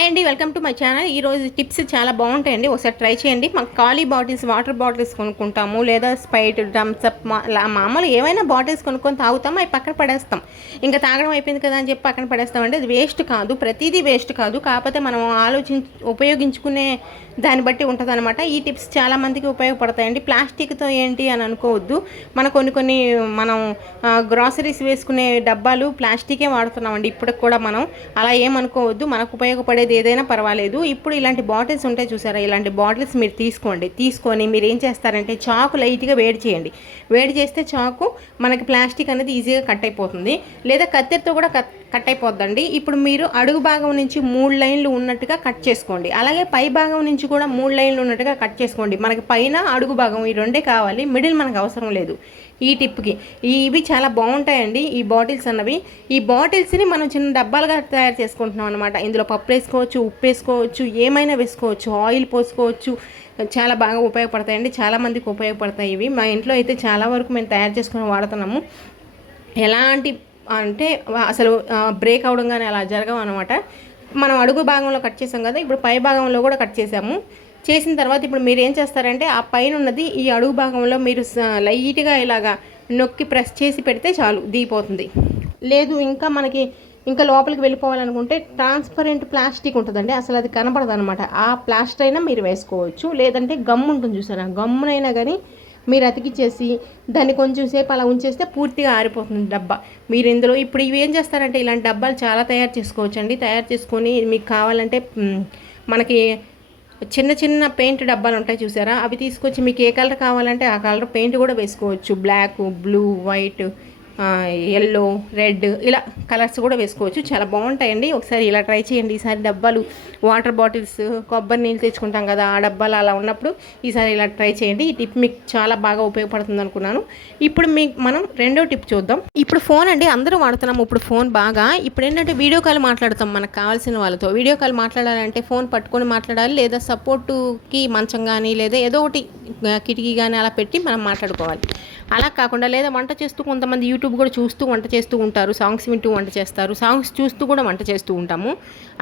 Hi అండి welcome to my channel. ఈ రోజు టిప్స్ చాలా బాగుంటాయండి. ఒకసారి ట్రై చేయండి. మాకు ఖాళీ బాటిల్స్ వాటర్ బాటిల్స్ కొనుక్కుంటాము లేదా స్పైట్ థమ్స్అప్ మామూలు ఏమైనా బాటిల్స్ కొనుక్కొని తాగుతాం అవి పక్కన పడేస్తాం. ఇంకా తాగడం అయిపోయింది కదా అని చెప్పి పక్కన పడేస్తామంటే అది వేస్ట్ కాదు ప్రతిదీ వేస్ట్ కాదు. కాకపోతే మనం ఆలోచించి ఉపయోగించుకునే దాన్ని బట్టి ఉంటుంది అనమాట ఈ టిప్స్ చాలామందికి ఉపయోగపడతాయండి. ప్లాస్టిక్తో ఏంటి అని అనుకోవద్దు. మన కొన్ని కొన్ని మనం గ్రాసరీస్ వేసుకునే డబ్బాలు ప్లాస్టికే వాడుతున్నామండి. ఇప్పటికి కూడా మనం అలా ఏమనుకోవద్దు. మనకు ఉపయోగపడేది ఏదైనా పర్వాలేదు. ఇప్పుడు ఇలాంటి బాటిల్స్ ఉంటాయి చూసారా? ఇలాంటి బాటిల్స్ మీరు తీసుకోండి. తీసుకొని మీరు ఏం చేస్తారంటే చాకు లైట్గా వేడి చేయండి. వేడి చేస్తే చాకు మనకి ప్లాస్టిక్ అనేది ఈజీగా కట్ అయిపోతుంది. లేదా కత్తెరతో కూడా కట్ కట్ అయిపోద్దండి. ఇప్పుడు మీరు అడుగు భాగం నుంచి మూడు లైన్లు ఉన్నట్టుగా కట్ చేసుకోండి. అలాగే పై భాగం నుంచి కూడా మూడు లైన్లు ఉన్నట్టుగా కట్ చేసుకోండి. మనకి పైన అడుగు భాగం ఈ రెండే కావాలి. మిడిల్ మనకు అవసరం లేదు. ఈ టిప్కి. ఇవి చాలా బాగుంటాయండి ఈ బాటిల్స్ అన్నవి. ఈ బాటిల్స్ని మనం చిన్న డబ్బాలుగా తయారు చేసుకుంటున్నాం అనమాట ఇందులో పప్పు వేసుకోవచ్చు ఉప్పు వేసుకోవచ్చు ఏమైనా వేసుకోవచ్చు ఆయిల్ పోసుకోవచ్చు. చాలా బాగా ఉపయోగపడతాయండి. చాలామందికి ఉపయోగపడతాయి ఇవి. మా ఇంట్లో అయితే చాలా వరకు మేము తయారు చేసుకుని వాడుతున్నాము. ఎలాంటి అంటే అసలు బ్రేక్ అవడం కానీ అలా జరగవు అనమాట మనం అడుగు భాగంలో కట్ చేసాం కదా ఇప్పుడు పై భాగంలో కూడా కట్ చేసాము చేసిన తర్వాత ఇప్పుడు మీరు ఏం చేస్తారంటే ఆ పైన ఉన్నది ఈ అడుగు భాగంలో మీరు లైట్గా ఇలాగా నొక్కి ప్రెస్ చేసి పెడితే చాలు దిగిపోతుంది. లేదు ఇంకా మనకి ఇంకా లోపలికి వెళ్ళిపోవాలనుకుంటే ట్రాన్స్పరెంట్ ప్లాస్టిక్ ఉంటుందండి అసలు అది కనపడదు అనమాట ఆ ప్లాస్టర్ అయినా మీరు వేసుకోవచ్చు లేదంటే గమ్ ఉంటుంది చూసారా గమ్మునైనా కానీ మీరు అతికిచ్చేసి దాన్ని కొంచెం సేపు అలా ఉంచేస్తే పూర్తిగా ఆరిపోతుంది డబ్బా. మీరు ఇందులో ఇప్పుడు ఇవి ఏం చేస్తారంటే ఇలాంటి డబ్బాలు చాలా తయారు చేసుకోవచ్చండి. తయారు చేసుకొని మీకు కావాలంటే మనకి చిన్న చిన్న పెయింట్ డబ్బాలు ఉంటాయి చూసారా? అవి తీసుకొచ్చి మీకు ఏ కలర్ కావాలంటే ఆ కలర్ పెయింట్ కూడా వేసుకోవచ్చు. Black blue white yellow red ఇలా కలర్స్ కూడా వేసుకోవచ్చు. చాలా బాగుంటాయండి. ఒకసారి ఇలా ట్రై చేయండి. ఈసారి డబ్బాలు వాటర్ బాటిల్స్ కొబ్బరి నీళ్ళు తెచ్చుకుంటాం కదా ఆ డబ్బాలు అలా ఉన్నప్పుడు ఈసారి ఇలా ట్రై చేయండి. ఈ టిప్ మీకు చాలా బాగా ఉపయోగపడుతుంది అనుకున్నాను. ఇప్పుడు మీకు మనం రెండో టిప్ చూద్దాం. ఇప్పుడు ఫోన్ అండి అందరూ వాడుతున్నాము. ఇప్పుడు ఫోన్ బాగా. ఇప్పుడు ఏంటంటే వీడియో కాల్ మాట్లాడతాం. మనకు కావాల్సిన వాళ్ళతో. వీడియో కాల్ మాట్లాడాలంటే ఫోన్ పట్టుకొని మాట్లాడాలి. లేదా సపోర్టుకి మంచం కానీ లేదా ఏదో ఒకటి కిటికీ కానీ అలా పెట్టి మనం మాట్లాడుకోవాలి. అలా కాకుండా లేదా వంట చేస్తూ కొంతమంది యూట్యూబ్ కూడా చూస్తూ వంట చేస్తూ ఉంటారు సాంగ్స్ వింటూ వంట చేస్తారు సాంగ్స్ చూస్తూ కూడా వంట చేస్తూ ఉంటాము.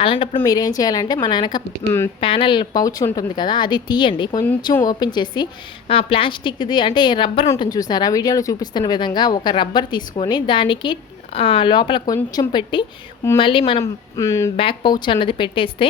అలాంటప్పుడు మీరు ఏం చేయాలంటే మన వెనక ప్యానల్ పౌచ్ ఉంటుంది కదా అది తీయండి. కొంచెం ఓపెన్ చేసి ప్లాస్టిక్ది అంటే రబ్బర్ ఉంటుంది చూసారా? వీడియోలో చూపిస్తున్న విధంగా ఒక రబ్బర్ తీసుకొని దానికి లోపల కొంచెం పెట్టి మళ్ళీ మనం బ్యాక్ పౌచ్ అన్నది పెట్టేస్తే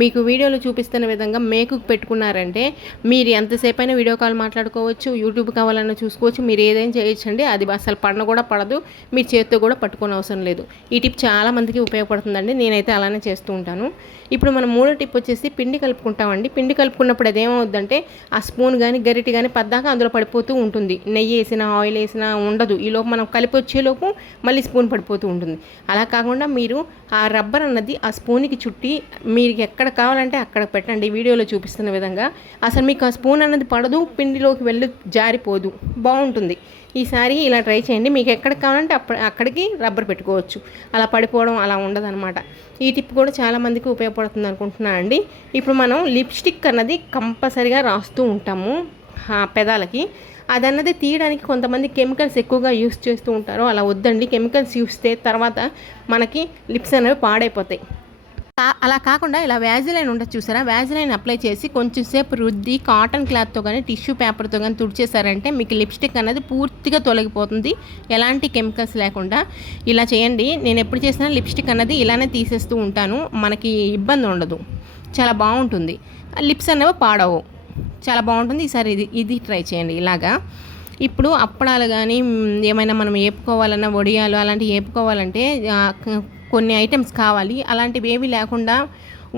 మీకు వీడియోలో చూపిస్తున్న విధంగా మేకు పెట్టుకున్నారంటే మీరు ఎంతసేపు అయినా వీడియో కాల్ మాట్లాడుకోవచ్చు యూట్యూబ్ కావాలన్నా చూసుకోవచ్చు మీరు ఏదైనా చేయొచ్చండి. అది అసలు పడన కూడా పడదు మీ చేతితో కూడా పట్టుకోని అవసరం లేదు. ఈ టిప్ చాలా మందికి ఉపయోగపడుతుందండి నేనైతే అలానే చేస్తూ ఉంటాను. ఇప్పుడు మనం మూడో టిప్ వచ్చేసి పిండి కలుపుకుంటామండి. పిండి కలుపుకున్నప్పుడు అదేమవుద్దంటే ఆ స్పూన్ కానీ గరిటె కానీ పద్దాక అందులో పడిపోతూ ఉంటుంది. నెయ్యి వేసినా ఆయిల్ వేసినా ఉండదు. ఈలోపు మనం కలిపి వచ్చేలోపు మళ్ళీ స్పూన్ పడిపోతూ ఉంటుంది. అలా కాకుండా మీరు ఆ రబ్బర్ అన్నది ఆ స్పూన్కి చుట్టి మీరు ఎక్కడ కావాలంటే అక్కడ పెట్టండి. వీడియోలో చూపిస్తున్న విధంగా అసలు మీకు ఆ స్పూన్ అన్నది పడదు పిండిలోకి వెళ్ళి జారిపోదు. బాగుంటుంది. ఈసారి ఇలా ట్రై చేయండి. మీకు ఎక్కడ కావాలంటే అప్ప అక్కడికి రబ్బర్ పెట్టుకోవచ్చు. అలా పడిపోవడం అలా ఉండదన్నమాట. ఈ టిప్ కూడా చాలామందికి ఉపయోగపడుతుంది అనుకుంటున్నాను అండి. ఇప్పుడు మనం లిప్స్టిక్ అన్నది కంపల్సరిగా రాస్తూ ఉంటాము. పెదాలకి. అదన్నది తీయడానికి కొంతమంది కెమికల్స్ ఎక్కువగా యూస్ చేస్తూ ఉంటారు. అలా వద్దండి. కెమికల్స్ యూస్తే తర్వాత మనకి లిప్స్ అనేవి పాడైపోతాయి. అలా కాకుండా ఇలా వ్యాజిలైన్ ఉంటుంది చూసారా? వ్యాజిలైన్ అప్లై చేసి కొంచెం సేపు రుద్ది కాటన్ క్లాత్తో కానీ టిష్యూ పేపర్తో కానీ తుడిచేసారంటే మీకు లిప్స్టిక్ అనేది పూర్తిగా తొలగిపోతుంది. ఎలాంటి కెమికల్స్ లేకుండా. ఇలా చేయండి. నేను ఎప్పుడు చేసినా లిప్స్టిక్ అన్నది ఇలానే తీసేస్తూ ఉంటాను. మనకి ఇబ్బంది ఉండదు. చాలా బాగుంటుంది. లిప్స్ అనేవి పాడవు. చాలా బాగుంటుంది. ఈసారి ఇది ఇది ట్రై చేయండి ఇలాగా. ఇప్పుడు అప్పడాలు కానీ ఏమైనా మనం వేపుకోవాలన్నా వడియాలు అలాంటివి వేపుకోవాలంటే కొన్ని ఐటమ్స్ కావాలి. అలాంటివి ఏవి లేకుండా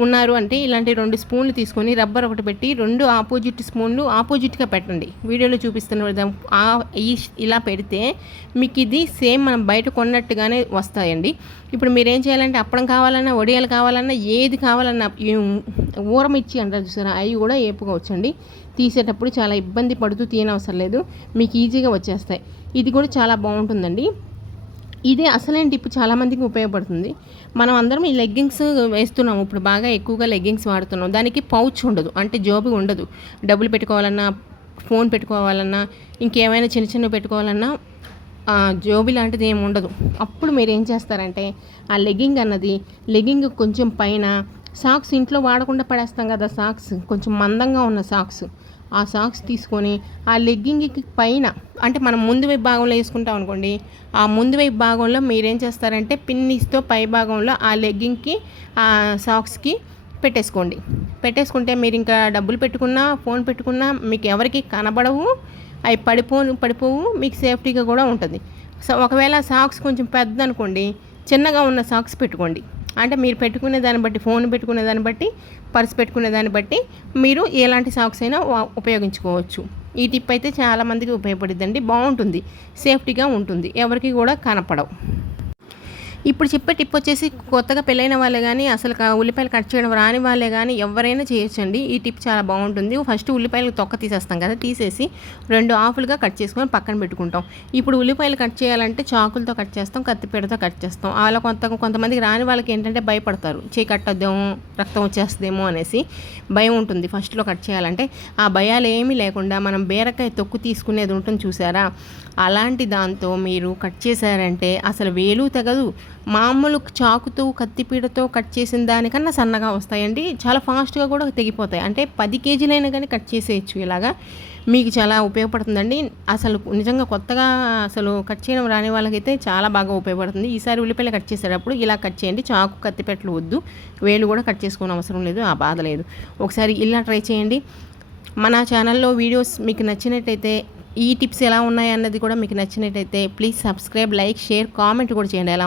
ఉన్నారు అంటే ఇలాంటి రెండు స్పూన్లు తీసుకొని రబ్బర్ ఒకటి పెట్టి రెండు ఆపోజిట్ స్పూన్లు ఆపోజిట్గా పెట్టండి. వీడియోలో చూపిస్తున్న విధంగా ఇలా పెడితే మీకు ఇది సేమ్ మనం బయట కొన్నట్టుగానే వస్తాయండి. ఇప్పుడు మీరు ఏం చేయాలంటే అప్పడం కావాలన్నా వడియాలు కావాలన్నా ఏది కావాలన్నా ఊరమిచ్చి అంటారు చూసారా అవి కూడా ఏపుకోవచ్చండి. తీసేటప్పుడు చాలా ఇబ్బంది పడుతూ తీయనవసరం లేదు. మీకు ఈజీగా వచ్చేస్తాయి. ఇది కూడా చాలా బాగుంటుందండి. ఇదే అసలైన టిప్ చాలామందికి ఉపయోగపడుతుంది. మనం అందరం ఈ లెగ్గింగ్స్ వేస్తున్నాం ఇప్పుడు బాగా ఎక్కువగా లెగ్గింగ్స్ వాడుతున్నాం. దానికి పౌచ్ ఉండదు. అంటే జోబు ఉండదు. డబ్బులు పెట్టుకోవాలన్నా ఫోన్ పెట్టుకోవాలన్నా ఇంకేమైనా చిన్న చిన్నవి పెట్టుకోవాలన్నా జోబి లాంటిది ఏమి ఉండదు. అప్పుడు మీరు ఏం చేస్తారంటే ఆ లెగ్గింగ్ అన్నది లెగ్గింగ్ కొంచెం పైన సాక్స్ ఇంట్లో వాడకుండా పడేస్తాం కదా సాక్స్ కొంచెం మందంగా ఉన్న సాక్స్. ఆ సాక్స్ తీసుకొని ఆ లెగ్గింగ్కి పైన అంటే మనం ముందు వైపు భాగంలో వేసుకుంటాం అనుకోండి ఆ ముందు వైపు భాగంలో మీరేం చేస్తారంటే పిన్నిస్తో పై భాగంలో ఆ లెగ్గింగ్కి ఆ సాక్స్కి పెట్టేసుకోండి. పెట్టేసుకుంటే మీరు ఇంకా డబ్బులు పెట్టుకున్నా ఫోన్ పెట్టుకున్నా మీకు ఎవరికి కనబడవు అవి పడిపో పడిపోవు మీకు సేఫ్టీగా కూడా ఉంటుంది. సో ఒకవేళ సాక్స్ కొంచెం పెద్ద అనుకోండి చిన్నగా ఉన్న సాక్స్ పెట్టుకోండి. అంటే మీరు పెట్టుకునే దాన్ని బట్టి ఫోన్ పెట్టుకునే దాన్ని బట్టి పర్స్ పెట్టుకునే దాన్ని బట్టి మీరు ఎలాంటి సాక్స్ అయినా ఉపయోగించుకోవచ్చు. ఈ టిప్ అయితే చాలామందికి ఉపయోగపడుద్దండి. బాగుంటుంది. సేఫ్టీగా ఉంటుంది. ఎవరికి కూడా కనపడవు. ఇప్పుడు చెప్పే టిప్ వచ్చేసి కొత్తగా పెళ్ళైన వాళ్ళే కానీ అసలు ఉల్లిపాయలు కట్ చేయడం రాని వాళ్ళే కానీ ఎవరైనా చేయొచ్చండి. ఈ టిప్ చాలా బాగుంటుంది. ఫస్ట్ ఉల్లిపాయలు తొక్క తీసేస్తాం కదా తీసేసి రెండు ఆఫులుగా కట్ చేసుకొని పక్కన పెట్టుకుంటాం. ఇప్పుడు ఉల్లిపాయలు కట్ చేయాలంటే చాకులతో కట్ చేస్తాం కత్తిపీడతో కట్ చేస్తాం. అలా కొంత కొంతమందికి రాని వాళ్ళకి ఏంటంటే భయపడతారు. చేయి కట్టద్దేమో రక్తం వచ్చేస్తుందేమో అనేసి భయం ఉంటుంది ఫస్ట్లో కట్ చేయాలంటే. ఆ భయాలు ఏమీ లేకుండా మనం బీరకాయ తొక్కు తీసుకునేది ఉంటుంది చూసారా? అలాంటి దాంతో మీరు కట్ చేశారంటే అసలు వేలు తెగదు. మామూలు చాకుతో కత్తిపీడతో కట్ చేసిన దానికన్నా సన్నగా వస్తాయండి. చాలా ఫాస్ట్గా కూడా తెగిపోతాయి. అంటే పది కేజీలైనా కానీ కట్ చేసేయచ్చు ఇలాగా. మీకు చాలా ఉపయోగపడుతుందండి. అసలు నిజంగా కొత్తగా అసలు కట్ చేయడం రాని వాళ్ళకైతే చాలా బాగా ఉపయోగపడుతుంది. ఈసారి ఉల్లిపాయలు కట్ చేసేటప్పుడు ఇలా కట్ చేయండి. చాకు కత్తిపెట్టలు వద్దు. వేలు కూడా కట్ చేసుకోవడం అవసరం లేదు. ఆ బాధ లేదు. ఒకసారి ఇలా ట్రై చేయండి. మన ఛానల్లో వీడియోస్ మీకు నచ్చినట్టయితే ఈ టిప్స్ ఎలా ఉన్నాయి అన్నది కూడా మీకు నచ్చినట్టయితే please subscribe like share comment కూడా చేయండి. ఎలా